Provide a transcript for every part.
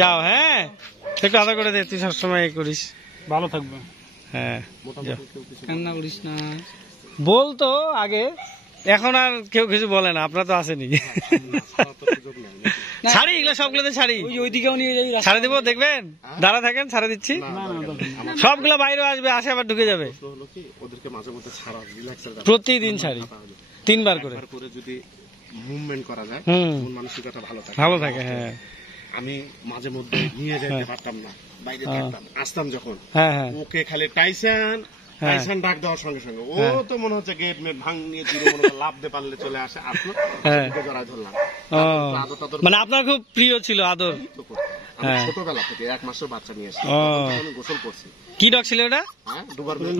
যাও। হ্যাঁ একটু আদর করে দে, তুই সবসময় করিস। ভালো থাকবে। হ্যাঁ কান্না করিস না বলতো আগে, এখন আর কেউ কিছু বলে না। আপনার তো আসেনি। ছাড়ি এগুলো সবগুলোতে ছাড়ি, ওইদিকেও নিয়ে যাই। ছাড়ে দিব, দেখবেন দাঁড়া থাকেন, ছাড়ে দিচ্ছি। সবগুলো বাইরে আসবে, আসে আবার ঢুকে যাবে। প্রতিদিন ছাড়ি 3 বার করে যদি মুভমেন্ট করা যায়, মন মানসিকতা ভালো থাকে। হ্যাঁ আমি মাঝে মধ্যে নিয়ে যেতে পারতাম না, বাইরে থাকতাম, আসতাম যখন ওকে খালি টাইসান ডাক দেওয়ার সঙ্গে সঙ্গে ও তো মনে হচ্ছে গেট মেট ভাঙিয়ে লাভ দিয়ে পারলে চলে আসে, আসলো জড়ায় ধরলাম। মানে আপনার খুব প্রিয় ছিল আদর। ছোটবেলা থেকে 1 মাসের বাচ্চা নিয়ে এসে আমি গোসল করছি। কি ডগ ছিল ওটা?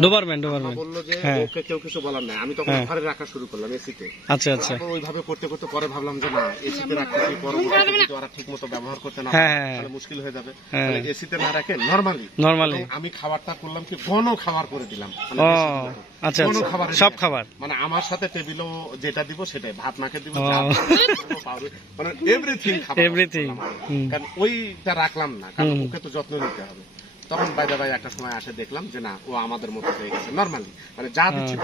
ডোবারম্যান। বললো যে ওকে কেউ কিছু বলার নাই, আমি তখন ঘরে রাখা শুরু করলাম এসিতে। আচ্ছা আচ্ছা। ওইভাবে করতে করতে পরে ভাবলাম যে না, এসিতে রাখতেছি, পরবর্তীতে ওরা ঠিক মতো ব্যবহার করতে না তাহলে মুশকিল হয়ে যাবে, এসিতে না রাখে নরমালি আমি খাবারটা করলাম কি ঘন খাবার করে দিলাম। আচ্ছা, সব খাবার মানে আমার সাথে টেবিলও যেটা দিব সেটাই, ভাত মাকে দিব, মানে এভরিথিং। কারণ ওইটা রাখলাম না, কারণ ওকে তো যত্ন নিতে হবে। তখন বাইদা ভাই একটা সময় আসে, দেখলাম যে না, ও আমাদের মতো হয়ে গেছে, নরমালি মানে যা দিচ্ছি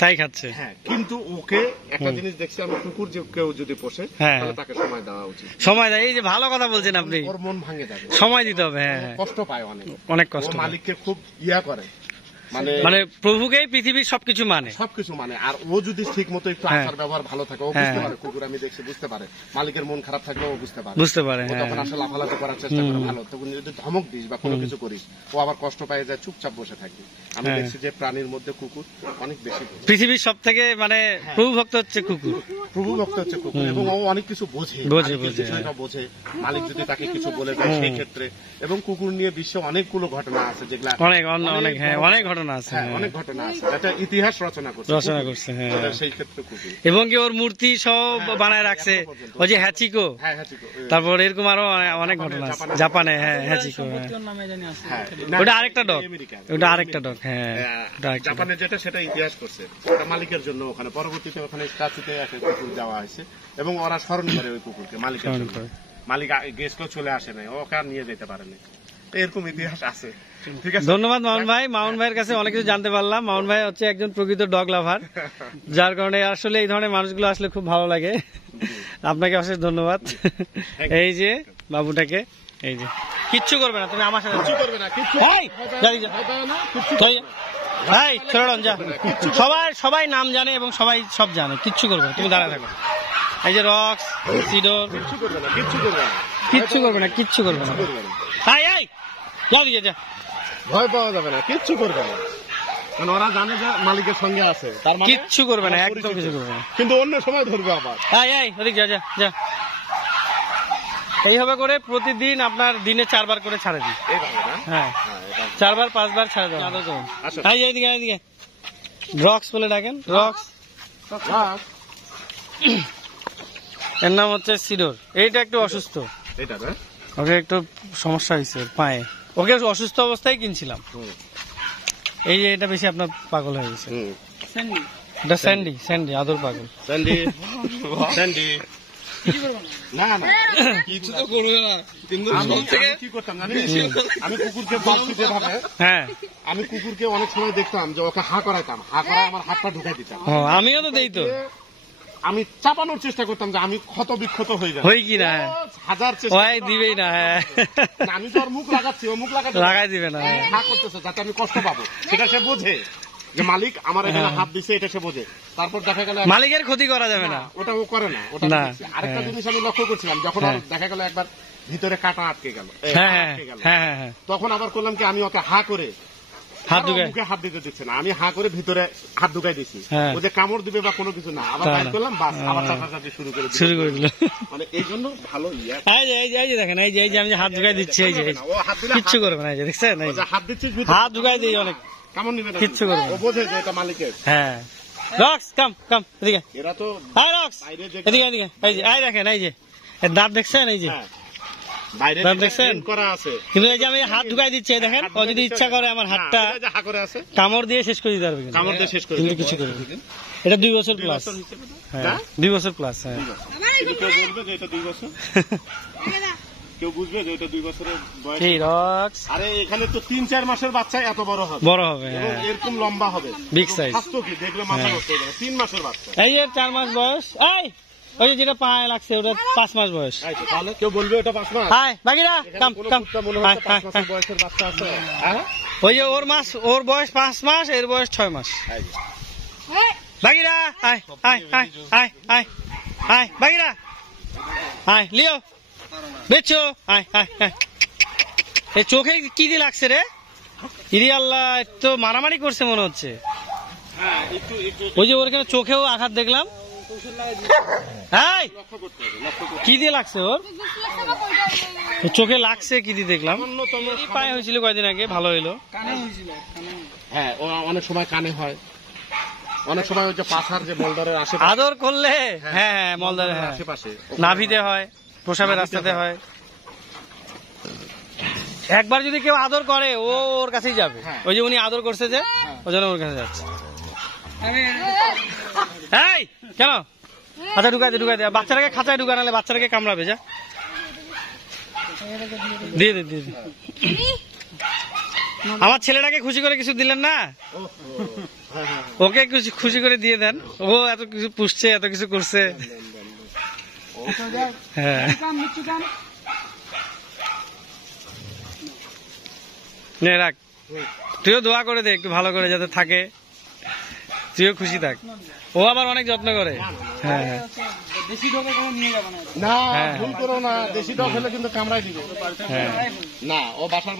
তাই খাচ্ছে। হ্যাঁ, কিন্তু ওকে একটা জিনিস দেখছি, আমি কুকুর যে কেউ যদি পোষে তাহলে তাকে সময় দেওয়া উচিত। সময় দেয়, এই যে ভালো কথা বলছেন আপনি, ওর মন ভাঙে যাবে, সময় দিতে হবে। হ্যাঁ, কষ্ট পায়, অনেক কষ্ট, মালিককে খুব ইয়া করে, মানে প্রভুকেই পৃথিবীর সবকিছু মানে। আর ও যদি ঠিক মতো একটু আচার ব্যবহার ভালো থাকে, ও বুঝতে পারে, কুকুর আমি দেখছি বুঝতে পারে, মালিকের মন খারাপ থাকলে ও বুঝতে পারে। তখন আসলে লাফালাফি করার চেষ্টা করে ভালো, তখন যদি ধমক দিস বা কোনো কিছু করিস, ও আবার কষ্ট পায় যায়, চুপচাপ বসে থাকবে। আমি দেখছি যে প্রাণীর মধ্যে কুকুর অনেক বেশি, পৃথিবীর সব থেকে মানে প্রভু ভক্ত হচ্ছে কুকুর, এবং ও অনেক কিছু বোঝে, মালিক যদি তাকে কিছু বলে দেয় সেই ক্ষেত্রে। এবং কুকুর নিয়ে বিশ্বে অনেকগুলো ঘটনা আছে, যেগুলা অনেক ঘটনা আছে, এটা ইতিহাস রচনা করছে। সেই ক্ষেত্রে কুকুর, এবং কি ওর মূর্তি সব বানায় রাখছে, ওই যে হ্যাচিকো, তারপর এরকম আরো অনেক ঘটনা আছে জাপানে। হ্যাঁ, হ্যাচিকো, ওটা আরেকটা ডগ। হ্যাঁ, জাপানে যেটা সেটা ইতিহাস করছে, ওটা মালিকের জন্য ওখানে, পরবর্তীতে ওখানে স্ট্যাচুতে একটা কুকুর দেওয়া হয়েছে এবং ওরা স্মরণ করে ওই কুকুরকে মালিকের জন্য। মালিক গেস্টও চলে আসে নাই, ওকে আর নিয়ে যেতে পারেনি, এরকম ইতিহাস আছে। ধন্যবাদ মামুন ভাই। মামুন ভাইয়ের কাছে অনেক কিছু জানতে পারলাম। মামুন ভাই হচ্ছে একজন প্রকৃত ডগ লাভার, যার কারণে আসলে এই ধরনের মানুষগুলো আসলে খুব ভালো লাগে। আপনাকে অশেষ ধন্যবাদ। এই যে বাবুটাকে, এই যে কিচ্ছু করবে না, তুমি আমার সাথে সবাই নাম জানে এবং সবাই সব জানে, কিচ্ছু করবে না, তুমি দাঁড়ায় থাকো। এই যে রক্স, সিডোর, কিচ্ছু করবে না, কিচ্ছু করবে না। ভয় পাওয়া যাবে না, কিচ্ছু করবে না, কারণ ওরা জানে যে মালিকের সঙ্গে আছে, তার মানে কিচ্ছু করবে না, একদম কিছু করবে না। কিন্তু অন্য সময় ধরবে আবার। ওদিক যা। এইভাবে করে প্রতিদিন আপনার দিনে 4 বার করে ছাড়ে দিই। হ্যাঁ, 4 বার 5 বার ছাড়ে দেওয়া। এইদিকে রক্স বলে ডাকেন, রক্স। এর নাম হচ্ছে সিডোর। এইটা একটু অসুস্থ, ওকে একটু সমস্যা হয়েছে পায়ে, ওকে অসুস্থ অবস্থায় কিনছিলাম। এই যে এটা বেশি আপনার পাগল হয়ে গেছে, এটা স্যান্ডি আদর পাগল। স্যান্ডি না কিছু তো করবে না, কিন্তু কি করতাম জানিস, আমি কুকুরকে পালছি যেভাবে, আমি কুকুরকে অনেক সময় দেখতাম যে ওকে হা করাইতাম, হা করায় আমার হাতটা ঢুকাই দিতাম। আমিও তো দেই, তো আমি চাপানোর চেষ্টা করতাম যে আমি ক্ষত বিক্ষত হয়ে যাই, হই কি না, হাজার চেষ্টা দিবেই না। আমি তো আর মুখ লাগাচ্ছি, ও মুখ লাগাই দিবে না, হা করতেছে যাতে আমি কষ্ট পাবো, সেটা সে বোঝে যে মালিক আমার এখানে হাত দিছে, এটা সে বোঝে। তারপর দেখা গেল মালিকের ক্ষতি করা যাবে না, ওটা ও করে না। ওটা আরেকটা জিনিস আমি লক্ষ্য করছিলাম, যখন দেখা গেল একবার ভিতরে কাটা আটকে গেল, তখন আবার করলাম কি, আমি ওকে হা করে মুখে হাত দিতে দিচ্ছে না, আমি হা করে ভিতরে হাত ঢুকাই দিচ্ছি, ও যে কামড় দিবে বা কোনো কিছু না, আবার বাইর করলাম, বাস আবার চাচাচাচি শুরু করে দিল। মানে এই জন্য ভালো এই যে দেখেন, এই যে আমি হাত ঢুকাই দিচ্ছি, এই যে কিচ্ছু করবে না, দেখছেন, হাত দিচ্ছি, হাত ঢুকাই দিই, অনেক কামড় নিবে না, কিচ্ছু করবে না, ও বোঝে যে এটা মালিকের। হ্যাঁ, রক্স কাম এদিকে, এরা তো রক্স এদিকে, এই যে দেখেন, এই যে দাঁত দেখছেন, এই যে কিন্তু এই যে আমি হাত ঢুকাই দিচ্ছি, দেখেন, ও যদি ইচ্ছা করে আমার হাতটা কামড় দিয়ে শেষ করে দিতে পারবে, কিন্তু কিছু করবে। এটা 2 বছর প্লাস, 2 বছর প্লাস। হ্যাঁ, কেউ বুঝবে যে ওটা 2 বছরের বয়স। কি রক্স আরে এখানে তো 3-4 মাসের বাচ্চা এত বড় হবে, বড় হবে, এবং হ্যাঁ। এরকম লম্বা হবে, Big size। স্বাস্থ্য কি দেখলে মাথা নষ্ট হয়ে যাবে। 3 মাসের বাচ্চা। এই এর 4 মাস বয়স। এই ওই যে যেটা পায়ে লাগছে ওটা 5 মাস বয়স। এই তো, তাহলে কেউ বলবে এটা 5 মাস? হাই বাকিরা এখানে কাম কোনো কাম কুত্তা মনে হচ্ছে 5 মাসের বয়সের বাচ্চা আছে। হ্যাঁ, ওই যে ওর বয়স 5 মাস, এর বয়স 6 মাস। এই যে। বাকিরা আয় আয় আয় আয় আয় আয় বাকিরা আয় লিও বেচো আয় আয় আয়। এই চোখে কি দিয়ে লাগছে রে? ইরি আল্লাহ, তো মারামারি করছে মনে হচ্ছে। হ্যাঁ, একটু ওই যে ওর এখানে চোখেও আঘাত দেখলাম। এই লক্ষ্য করতে হবে, লক্ষ্য করতে কি দিয়ে লাগছে ওর? ওর চোখে লাগছে কি দিয়ে দেখলাম। হবে। অন্যতম এই পায়ে হয়েছিল কয়দিন আগে, ভালো হইলো। কানে হয়েছিল, কানে। হ্যাঁ, ও অনেক সময় কানে হয়, অনেক সময় ওই যে পাছার যে মলদারের আশেপাশে, আদর করলে হ্যাঁ হ্যাঁ মলদারে, হ্যাঁ আশেপাশে নাভিতে হয়, প্রসাবের রাস্তাতে হয়। একবার যদি কেউ আদর করে ও ওর কাছেই যাবে। হ্যাঁ। ওই যে উনি আদর করছে যে, ওই জন্য ওর কাছে যাচ্ছে। এই কেন? আচ্ছা ঢুকাই দে, বাচ্চাটাকে খাঁচায় ঢুকা, নাহলে বাচ্চাটাকে কামড়াবে। যা দিয়ে দে। আমার ছেলেটাকে খুশি করে কিছু দিলেন না? ওকে কিছু খুশি করে দিয়ে দেন। ও এত কিছু পুষছে, এত কিছু করছে। হ্যাঁ নে রাখ, তুইও দোয়া করে দে একটু ভালো করে যাতে থাকে, তুইও খুশি থাক। ও আবার অনেক যত্ন করে। হ্যাঁ হ্যাঁ বেশি ডোকে কোনো নিয়ে যাবে না। না, হ্যাঁ। ভুল করো না, দেশি ডগ হলে কিন্তু কামড়াই দিবে। হ্যাঁ না, ও বাসার